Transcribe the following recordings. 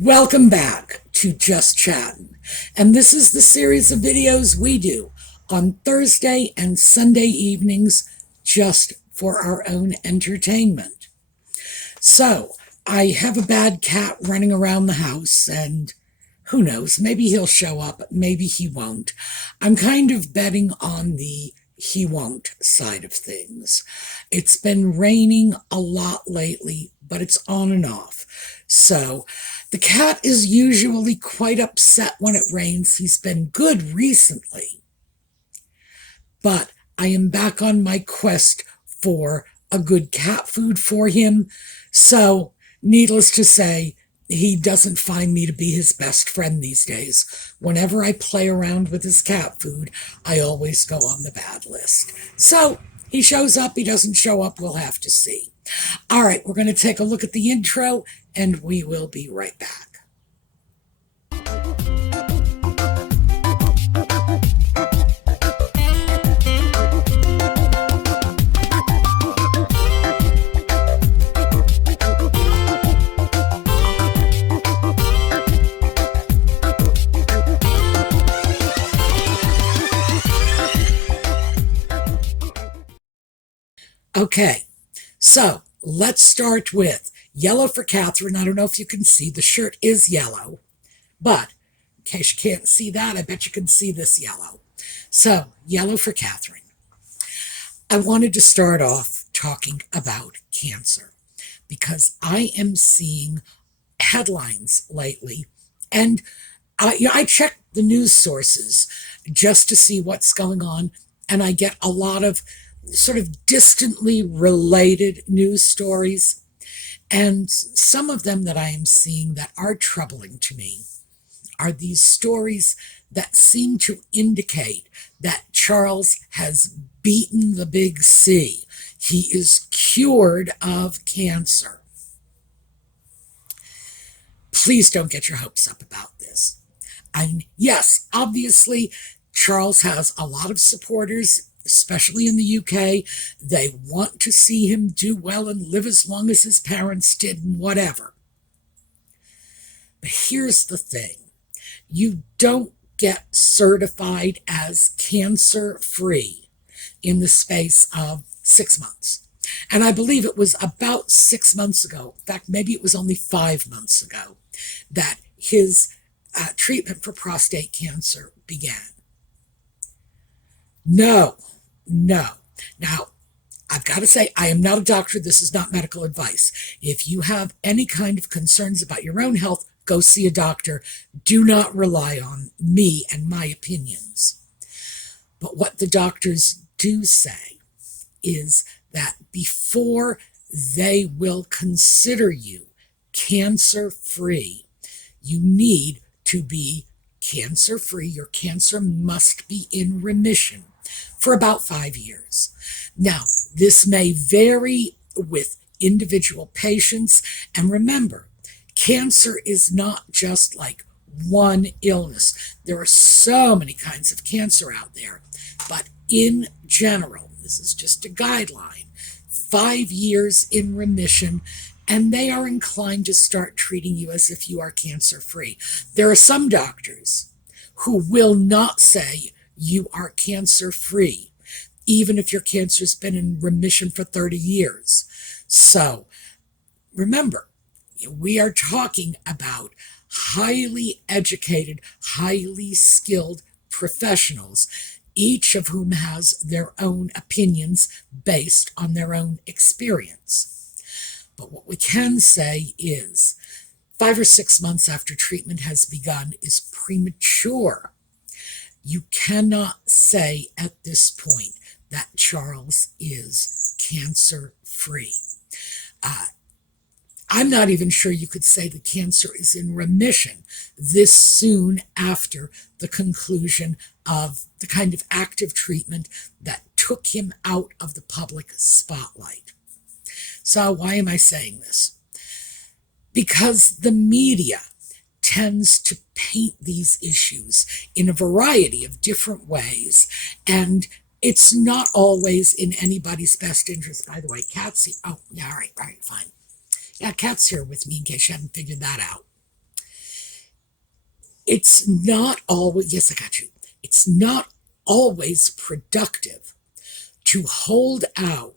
Welcome back to Just Chattin', and this is the series of videos we do on Thursday and Sunday evenings just for our own entertainment. So, I have a bad cat running around the house, and who knows, maybe he'll show up, maybe he won't. I'm kind of betting on the he won't side of things. It's been raining a lot lately, but it's on and off. So the cat is usually quite upset when it rains. He's been good recently. But I am back on my quest for a good cat food for him. So, needless to say, he doesn't find me to be his best friend these days. Whenever I play around with his cat food, I always go on the bad list. So, he shows up, he doesn't show up, we'll have to see. All right, we're going to take a look at the intro, and we will be right back. Okay, so let's start with yellow for Catherine. I don't know if you can see, the shirt is yellow, but in case you can't see that, I bet you can see this yellow. So, yellow for Catherine. I wanted to start off talking about cancer because I am seeing headlines lately, and I check the news sources just to see what's going on, and I get a lot of sort of distantly related news stories, and some of them that I am seeing that are troubling to me are these stories that seem to indicate that Charles has beaten the big C. He is cured of cancer. Please don't get your hopes up about this. And yes, obviously, Charles has a lot of supporters, especially in the UK. They want to see him do well and live as long as his parents did and whatever. But here's the thing. You don't get certified as cancer-free in the space of 6 months. And I believe it was about 6 months ago, in fact, maybe it was only 5 months ago, that his treatment for prostate cancer began. No. Now, I've got to say, I am not a doctor. This is not medical advice. If you have any kind of concerns about your own health, go see a doctor. Do not rely on me and my opinions. But what the doctors do say is that before they will consider you cancer-free, you need to be cancer-free. Your cancer must be in remission for about 5 years. Now, this may vary with individual patients, and remember, cancer is not just like one illness. There are so many kinds of cancer out there, but in general, this is just a guideline, 5 years in remission, and they are inclined to start treating you as if you are cancer-free. There are some doctors who will not say you are cancer-free, even if your cancer's been in remission for 30 years. So, remember, we are talking about highly educated, highly skilled professionals, each of whom has their own opinions based on their own experience. But what we can say is 5 or 6 months after treatment has begun is premature. You cannot say at this point that Charles is cancer-free. I'm not even sure you could say the cancer is in remission this soon after the conclusion of the kind of active treatment that took him out of the public spotlight. So why am I saying this? Because the media tends to paint these issues in a variety of different ways, and it's not always in anybody's best interest. By the way, Cat's here. Oh, yeah, all right, fine. Yeah, Cat's here with me in case you haven't figured that out. it's not always, yes, I got you. It's not always productive to hold out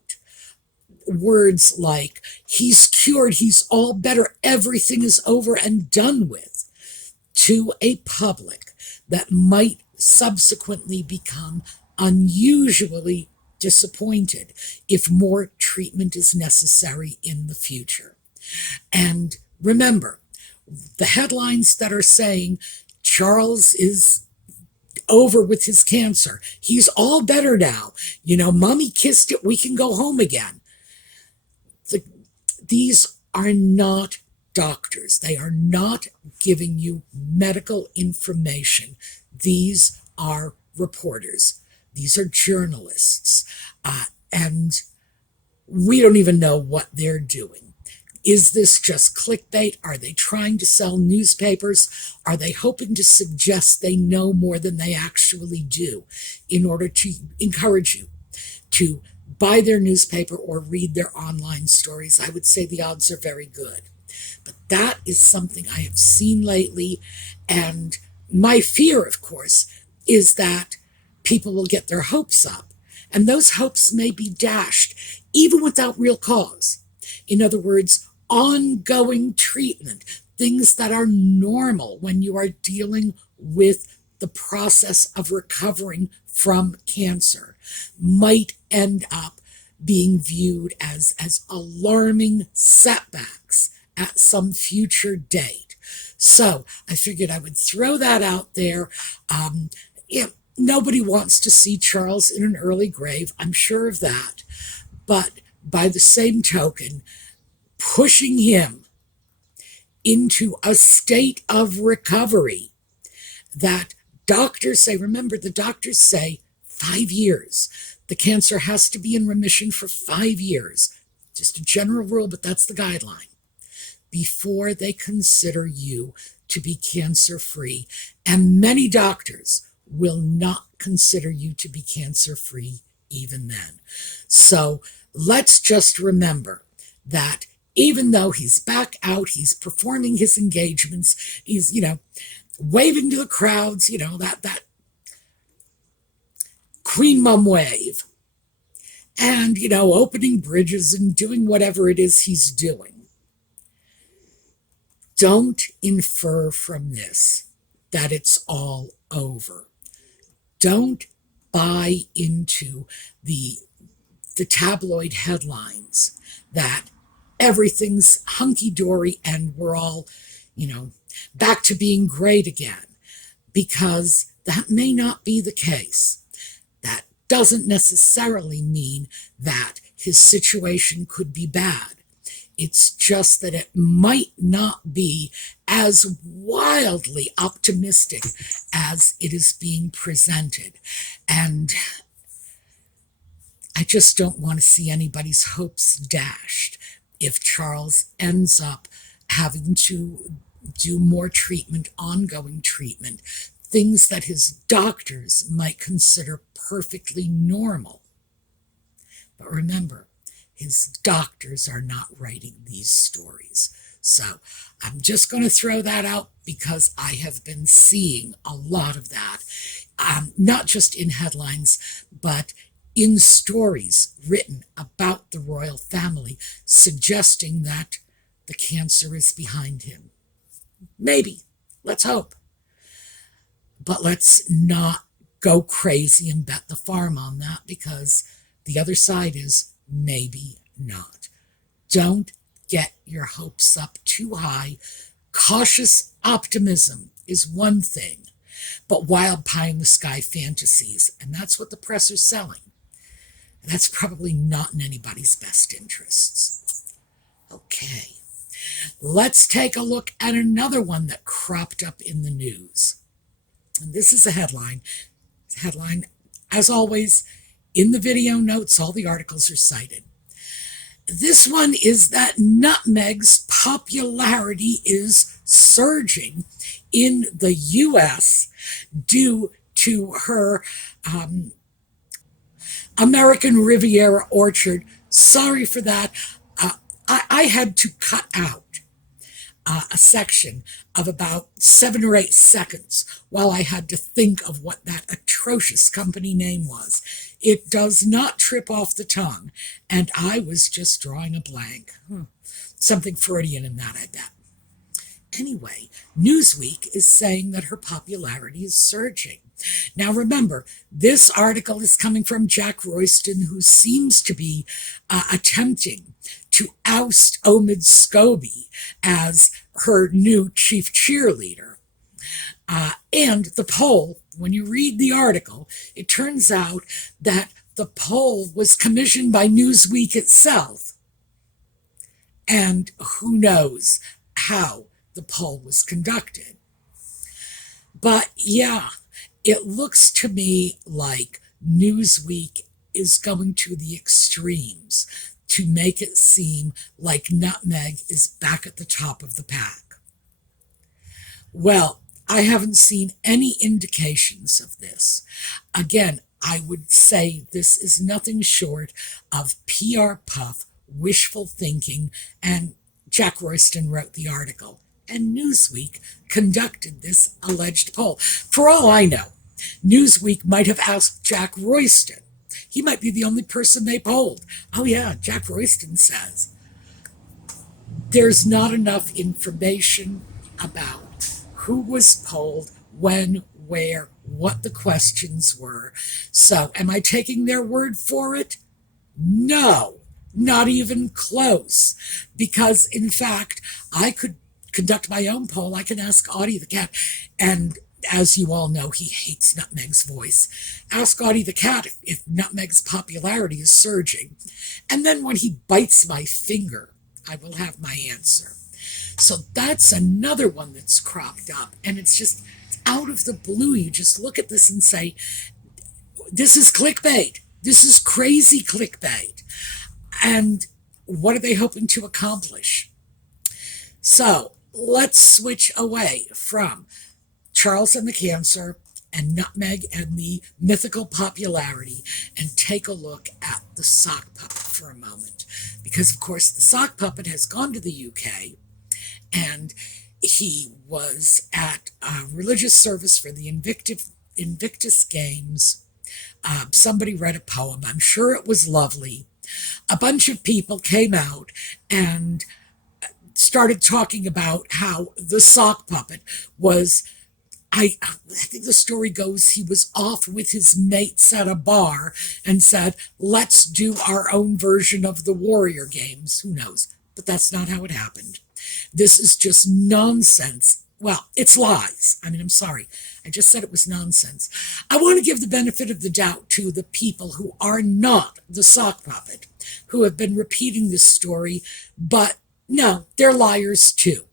words like, he's cured, he's all better, everything is over and done with, to a public that might subsequently become unusually disappointed if more treatment is necessary in the future. And remember, the headlines that are saying Charles is over with his cancer, he's all better now, mommy kissed it, we can go home again. These are not doctors. They are not giving you medical information. These are reporters. These are journalists. And we don't even know what they're doing. Is this just clickbait? Are they trying to sell newspapers? Are they hoping to suggest they know more than they actually do in order to encourage you to buy their newspaper or read their online stories? I would say the odds are very good. But that is something I have seen lately. And my fear, of course, is that people will get their hopes up. And those hopes may be dashed, even without real cause. In other words, ongoing treatment, things that are normal when you are dealing with the process of recovering from cancer, might end up being viewed as alarming setbacks at some future date. So I figured I would throw that out there. Nobody wants to see Charles in an early grave, I'm sure of that. But by the same token, pushing him into a state of recovery that doctors say, remember, the doctors say 5 years. The cancer has to be in remission for 5 years. Just a general rule, but that's the guideline, before they consider you to be cancer-free. And many doctors will not consider you to be cancer-free even then. So let's just remember that even though he's back out, he's performing his engagements, he's, waving to the crowds, that Queen Mum wave, and, opening bridges and doing whatever it is he's doing. Don't infer from this that it's all over. Don't buy into the tabloid headlines that everything's hunky-dory and we're all, back to being great again, because that may not be the case. That doesn't necessarily mean that his situation could be bad. It's just that it might not be as wildly optimistic as it is being presented. And I just don't want to see anybody's hopes dashed if Charles ends up having to do more treatment, ongoing treatment, things that his doctors might consider perfectly normal. But remember, his doctors are not writing these stories. So I'm just going to throw that out because I have been seeing a lot of that, not just in headlines, but in stories written about the royal family, suggesting that the cancer is behind him. Maybe. Let's hope. But let's not go crazy and bet the farm on that, because the other side is maybe not. Don't get your hopes up too high. Cautious optimism is one thing, but wild pie in the sky fantasies, and that's what the press are selling. That's probably not in anybody's best interests. Okay, let's take a look at another one that cropped up in the news. And this is a headline. Headline, as always, in the video notes, all the articles are cited. This one is that Nutmeg's popularity is surging in the U.S. due to her American Riviera orchard. Sorry for that. I had to cut out a section of about 7 or 8 seconds while I had to think of what that atrocious company name was. It does not trip off the tongue, and I was just drawing a blank. Something Freudian in that, I bet. Anyway, Newsweek is saying that her popularity is surging. Now remember, this article is coming from Jack Royston, who seems to be attempting to oust Omid Scobie as her new chief cheerleader. And the poll, when you read the article, it turns out that the poll was commissioned by Newsweek itself. And who knows how the poll was conducted. But yeah, it looks to me like Newsweek is going to the extremes to make it seem like Nutmeg is back at the top of the pack. Well, I haven't seen any indications of this. Again, I would say this is nothing short of PR puff, wishful thinking, and Jack Royston wrote the article, and Newsweek conducted this alleged poll. For all I know, Newsweek might have asked Jack Royston. He might be the only person they polled. Oh yeah, Jack Royston says there's not enough information about who was polled, when, where, what the questions were. So am I taking their word for it? No, not even close. Because in fact, I could conduct my own poll. I can ask Audie the cat, and as you all know, he hates Nutmeg's voice. Ask Audie the cat if Nutmeg's popularity is surging. And then when he bites my finger, I will have my answer. So that's another one that's cropped up, and it's just out of the blue. You just look at this and say, this is clickbait. This is crazy clickbait. And what are they hoping to accomplish? So let's switch away from Charles and the cancer and Nutmeg and the mythical popularity and take a look at the sock puppet for a moment. Because, of course, the sock puppet has gone to the UK, and he was at a religious service for the Invictus Games. Somebody read a poem. I'm sure it was lovely. A bunch of people came out and started talking about how the sock puppet was, I think the story goes, he was off with his mates at a bar and said, let's do our own version of the Warrior Games. Who knows? But that's not how it happened. This is just nonsense. Well, it's lies. I mean, I'm sorry. I just said it was nonsense. I want to give the benefit of the doubt to the people who are not the sock puppet, who have been repeating this story, but no, they're liars too.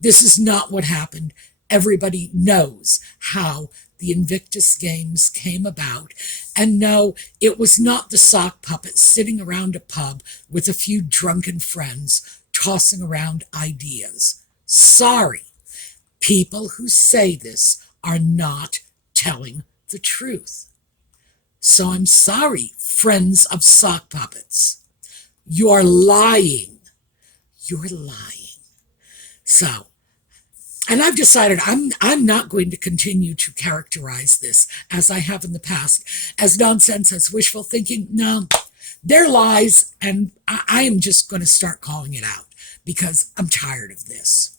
This is not what happened. Everybody knows how the Invictus Games came about. And no, it was not the sock puppet sitting around a pub with a few drunken friends tossing around ideas. Sorry. People who say this are not telling the truth. So I'm sorry, friends of sock puppets. You're lying. You're lying. So, and I've decided I'm not going to continue to characterize this, as I have in the past, as nonsense, as wishful thinking. No, they're lies, and I am just going to start calling it out because I'm tired of this.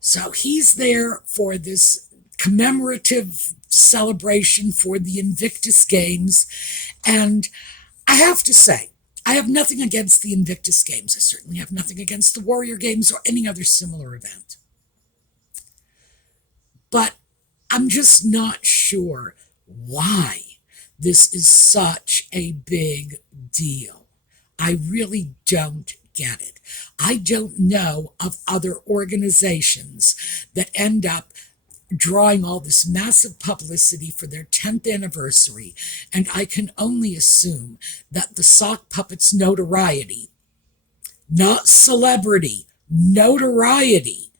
So he's there for this commemorative celebration for the Invictus Games, and I have to say, I have nothing against the Invictus Games. I certainly have nothing against the Warrior Games or any other similar event. But I'm just not sure why this is such a big deal. I really don't get it. I don't know of other organizations that end up drawing all this massive publicity for their 10th anniversary, and I can only assume that the sock puppet's notoriety, not celebrity, notoriety,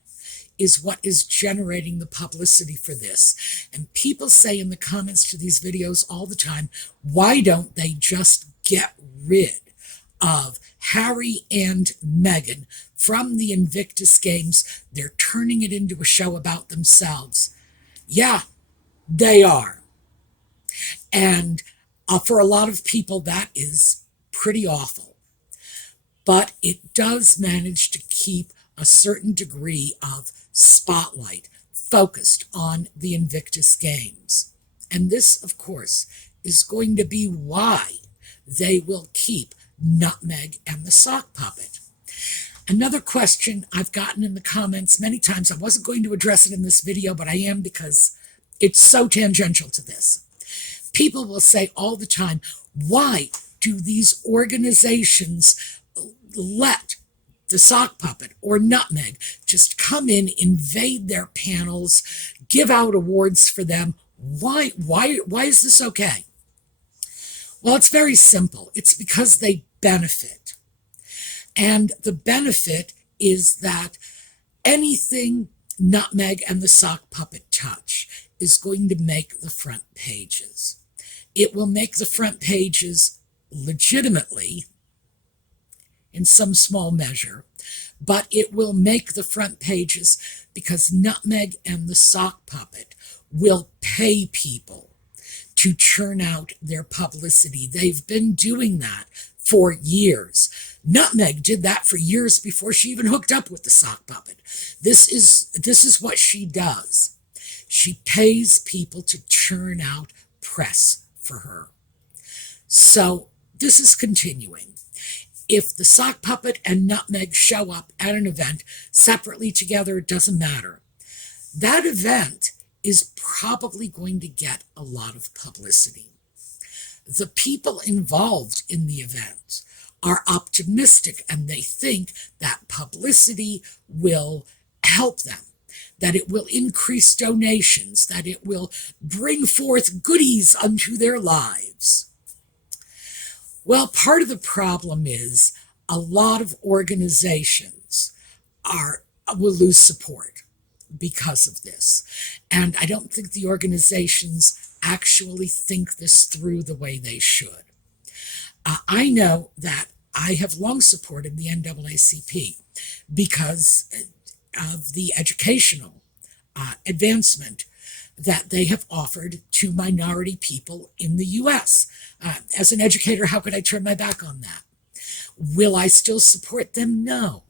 is what is generating the publicity for this. And people say in the comments to these videos all the time, why don't they just get rid of Harry and Meghan from the Invictus Games. They're turning it into a show about themselves. Yeah, they are. And for a lot of people, that is pretty awful. But it does manage to keep a certain degree of spotlight focused on the Invictus Games. And this, of course, is going to be why they will keep Nutmeg and the Sock Puppet. Another question I've gotten in the comments many times, I wasn't going to address it in this video, but I am because it's so tangential to this. People will say all the time, why do these organizations let the Sock Puppet or Nutmeg just come in, invade their panels, give out awards for them? Why is this okay? Well, it's very simple. It's because they benefit. And the benefit is that anything Nutmeg and the Sock Puppet touch is going to make the front pages. It will make the front pages legitimately, in some small measure, but it will make the front pages because Nutmeg and the Sock Puppet will pay people to churn out their publicity. They've been doing that for years. Nutmeg did that for years before she even hooked up with the Sock Puppet. This is what she does. She pays people to churn out press for her. So this is continuing. If the Sock Puppet and Nutmeg show up at an event separately together, it doesn't matter. That event is probably going to get a lot of publicity. The people involved in the event are optimistic and they think that publicity will help them, that it will increase donations, that it will bring forth goodies unto their lives. Well, part of the problem is a lot of organizations will lose support because of this. And I don't think the organizations actually think this through the way they should. I know that I have long supported the NAACP because of the educational advancement that they have offered to minority people in the U.S. As an educator, how could I turn my back on that? Will I still support them? No.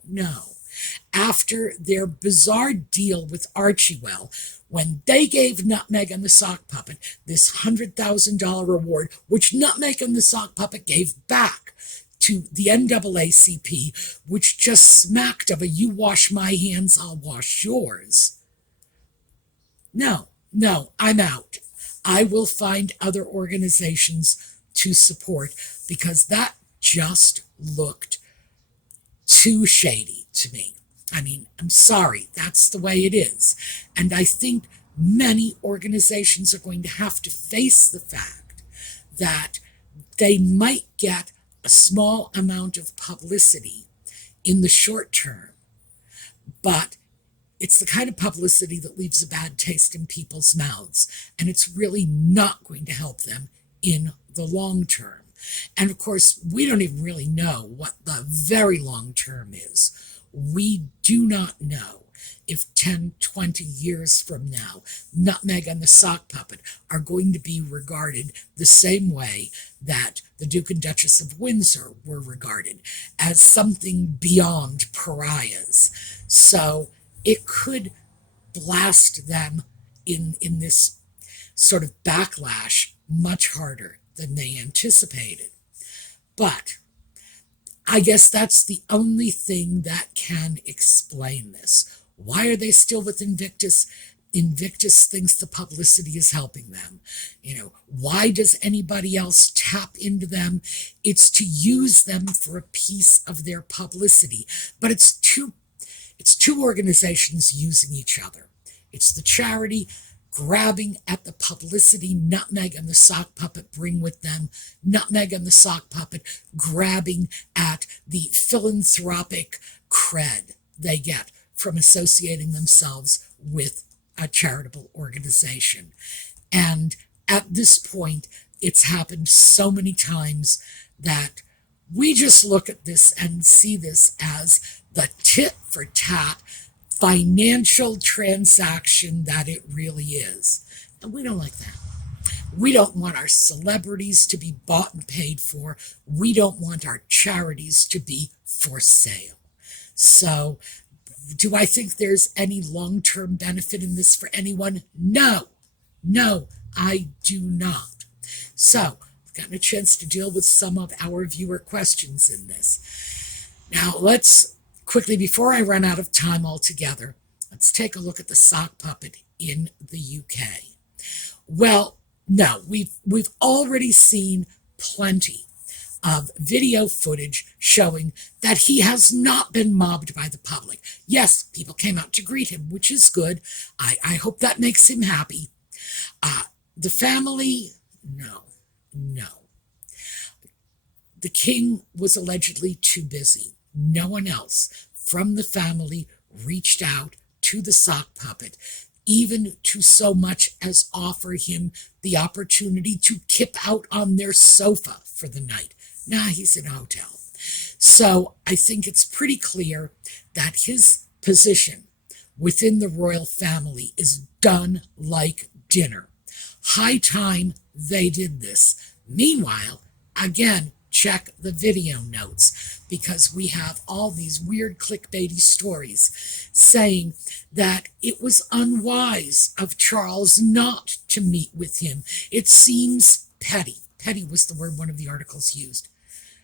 After their bizarre deal with Archewell, when they gave Nutmeg and the Sock Puppet this $100,000 reward, which Nutmeg and the Sock Puppet gave back to the NAACP, which just smacked of a you wash my hands, I'll wash yours. No, I'm out. I will find other organizations to support because that just looked too shady to me. I mean, I'm sorry, that's the way it is. And I think many organizations are going to have to face the fact that they might get a small amount of publicity in the short term, but it's the kind of publicity that leaves a bad taste in people's mouths, and it's really not going to help them in the long term. And of course, we don't even really know what the very long term is. We do not know if 10, 20 years from now, Nutmeg and the Sock Puppet are going to be regarded the same way that the Duke and Duchess of Windsor were regarded, as something beyond pariahs. So it could blast them in this sort of backlash much harder than they anticipated. But I guess that's the only thing that can explain this. Why are they still with Invictus? Invictus thinks the publicity is helping them. Why does anybody else tap into them? It's to use them for a piece of their publicity. But it's two organizations using each other. It's the charity grabbing at the publicity Nutmeg and the Sock Puppet bring with them. Nutmeg and the Sock Puppet grabbing at the philanthropic cred they get from associating themselves with a charitable organization. And at this point, it's happened so many times that We just look at this and see this as the tit for tat financial transaction that it really is. And we don't like that. We don't want our celebrities to be bought and paid for. We don't want our charities to be for sale. So, do I think there's any long term benefit in this for anyone? No. No, I do not. So, we've gotten a chance to deal with some of our viewer questions in this. Now, let's quickly, before I run out of time altogether, let's take a look at the sock puppet in the UK. Well, no, we've already seen plenty of video footage showing that he has not been mobbed by the public. Yes, people came out to greet him, which is good. I hope that makes him happy. The family, no. The king was allegedly too busy. No one else from the family reached out to the sock puppet, even to so much as offer him the opportunity to kip out on their sofa for the night. Nah, he's in a hotel. So I think it's pretty clear that his position within the royal family is done like dinner. High time they did this. Meanwhile, again, check the video notes, because we have all these weird clickbaity stories saying that it was unwise of Charles not to meet with him. It seems petty. Petty was the word one of the articles used.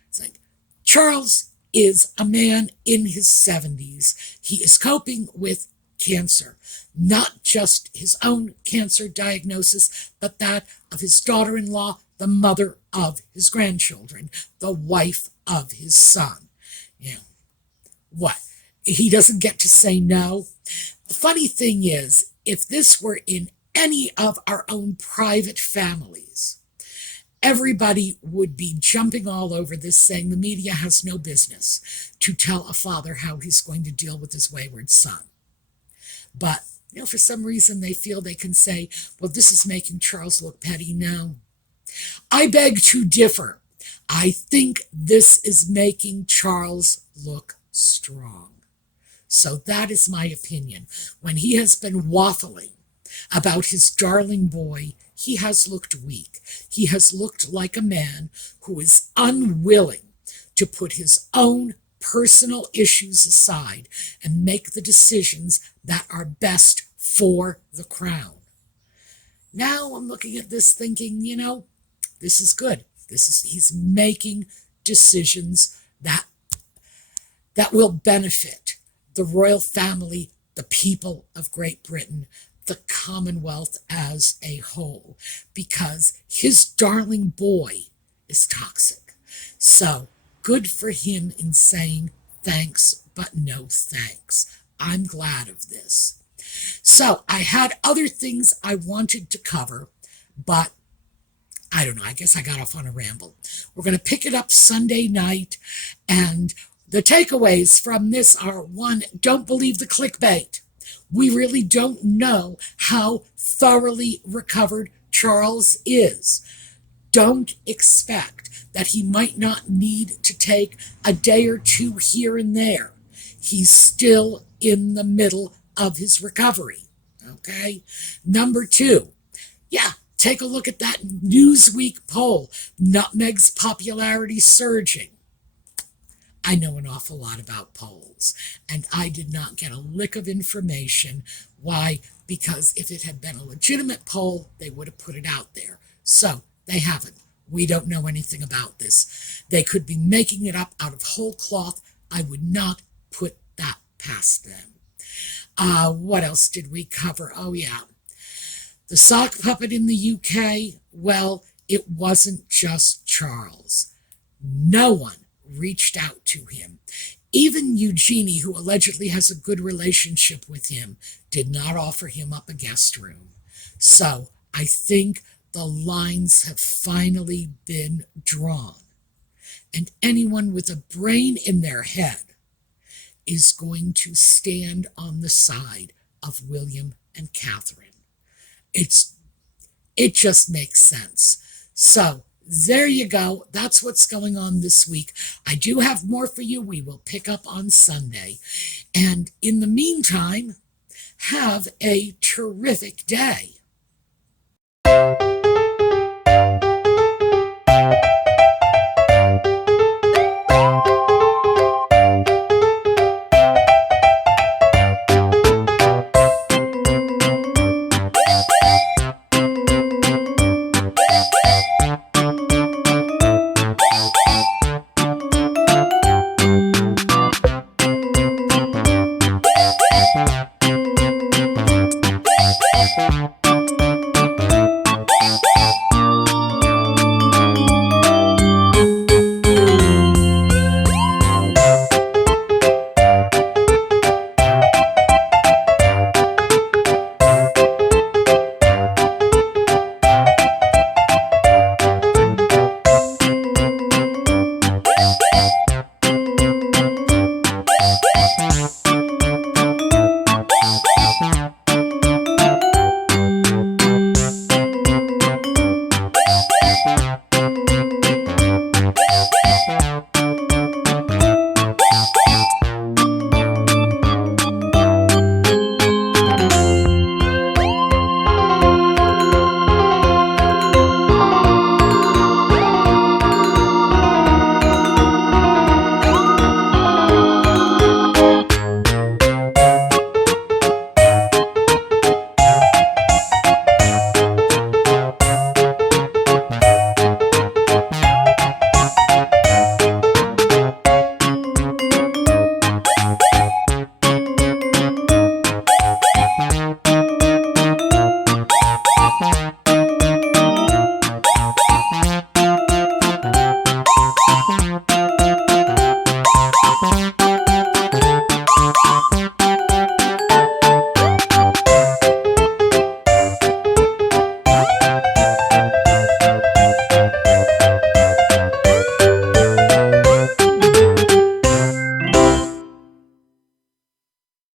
It's like, Charles is a man in his 70s. He is coping with cancer, not just his own cancer diagnosis, but that of his daughter-in-law, the mother of his grandchildren, the wife of his son. You know, what? He doesn't get to say no? The funny thing is, if this were in any of our own private families, everybody would be jumping all over this, saying the media has no business to tell a father how he's going to deal with his wayward son. But, for some reason they feel they can say, well, this is making Charles look petty. No. I beg to differ. I think this is making Charles look strong. So that is my opinion. When he has been waffling about his darling boy, he has looked weak. He has looked like a man who is unwilling to put his own personal issues aside and make the decisions that are best for the crown. Now I'm looking at this thinking, this is good. He's making decisions that will benefit the royal family, the people of Great Britain, the Commonwealth as a whole, because his darling boy is toxic. So good for him in saying thanks, but no thanks. I'm glad of this. So I had other things I wanted to cover, but I don't know, I guess I got off on a ramble. We're going to pick it up Sunday night, and the takeaways from this are: one, don't believe the clickbait. We really don't know how thoroughly recovered Charles is. Don't expect that he might not need to take a day or two here and there. He's still in the middle of his recovery. Okay? Number two, take a look at that Newsweek poll. Nutmeg's popularity surging. I know an awful lot about polls, and I did not get a lick of information. Why? Because if it had been a legitimate poll, they would have put it out there. So they haven't. We don't know anything about this. They could be making it up out of whole cloth. I would not put that past them. What else did we cover? Oh, yeah. The sock puppet in the UK, well, it wasn't just Charles. No one reached out to him. Even Eugenie, who allegedly has a good relationship with him, did not offer him up a guest room. So I think the lines have finally been drawn. And anyone with a brain in their head is going to stand on the side of William and Catherine. It just makes sense. So There you go. That's what's going on this week. I do have more for you. We will pick up on Sunday. And in the meantime, have a terrific day. Bye.